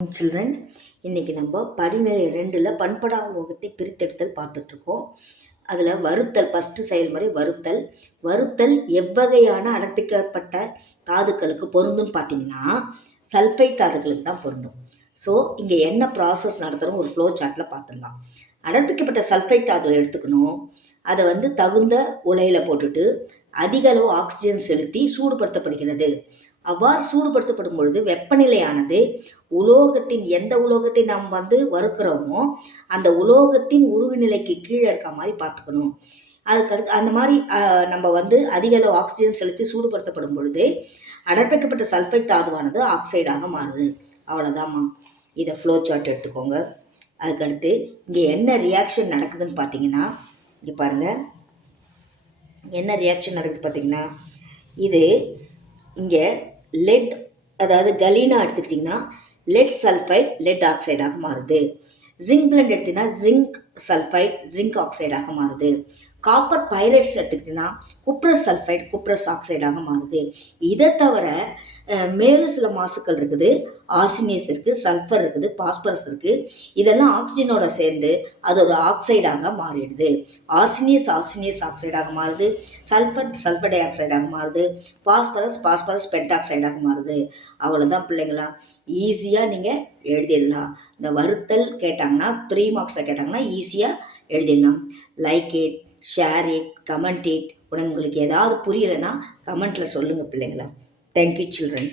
Children, இன்றைக்கி நம்ம படிநிலை 2ல் பண்படா உலோகத்தை பிரித்தெடுத்தல் பார்த்துட்ருக்கோம். அதில் வறுத்தல் ஃபஸ்ட்டு செயல்முறை வறுத்தல் எவ்வகையான அடர்ப்பிக்கப்பட்ட தாதுக்களுக்கு பொருந்தும்னு பார்த்தீங்கன்னா சல்ஃபைட் தாதுக்களுக்கு தான் பொருந்தும். ஸோ இங்கே என்ன ப்ராசஸ் நடத்துகிறோம் ஒரு ஃப்ளோ சார்ட்டில் பார்த்துடலாம். அடர்ப்பிக்கப்பட்ட சல்ஃபைட் தாது எடுத்துக்கணும். அதை தகுந்த உலையில் போட்டுட்டு அதிக அளவு ஆக்சிஜன் செலுத்தி சூடுபடுத்தப்படுகிறது. அவ்வாறு சூடுபடுத்தப்படும் பொழுது வெப்பநிலையானது உலோகத்தின் எந்த உலோகத்தை நாம் வறுக்கிறோமோ அந்த உலோகத்தின் உருகு நிலைக்கு கீழே இருக்க மாதிரி பார்த்துக்கணும். அதுக்கடுத்து அந்த மாதிரி நம்ம அதிக அளவு ஆக்சிஜன் செலுத்தி சூடுபடுத்தப்படும் பொழுது அடர்ப்பிக்கப்பட்ட சல்ஃபைட் தாதுவானது ஆக்சைடாக மாறுது. அவ்வளோதாம்மா. இதை ஃப்ளோ சார்ட் எடுத்துக்கோங்க. அதுக்கடுத்து இங்கே என்ன ரியாக்ஷன் நடக்குதுன்னு பார்த்தீங்கன்னா, இங்கே பாருங்கள் என்ன ரியாக்ஷன் நடக்குது பார்த்தீங்கன்னா, இது இங்கே லெட், அதாவது கலீனா எடுத்துக்கிட்டிங்கன்னா லெட் சல்ஃபைட் லெட் ஆக்சைடாக மாறுது. ஜிங்க் பிளண்ட் எடுத்திங்கன்னா ஜிங்க் சல்ஃபைட் ஜிங்க் ஆக்சைடாக மாறுது. காப்பர் பைரைட்ஸ் எடுத்துக்கிட்டிங்கன்னா குப்ரஸ் சல்ஃபைட் குப்ரஸ் ஆக்சைடாக மாறுது. இதை தவிர மேலும் சில மாசுக்கள் இருக்குது. ஆர்சினியஸ் இருக்குது, சல்ஃபர் இருக்குது, பாஸ்பரஸ் இருக்குது. இதெல்லாம் ஆக்சிஜனோட சேர்ந்து அதோட ஆக்சைடாக மாறிடுது. ஆர்சினியஸ் ஆக்சைடாக மாறுது, சல்ஃபர் டை ஆக்சைடாக மாறுது, பாஸ்பரஸ் பென்டாக்சைடாக மாறுது. அவ்வளோதான் பிள்ளைங்களா, ஈஸியாக நீங்கள் எழுதிடலாம். இந்த வறுத்தல் கேட்டாங்கன்னா 3 மார்க்ஸில் கேட்டாங்கன்னா ஈஸியாக எழுதிடலாம். Like it, share it, comment it. உங்களுக்கு ஏதாவது புரியலைன்னா கமெண்ட்டில் சொல்லுங்கள் பிள்ளைங்களா. Thank you children.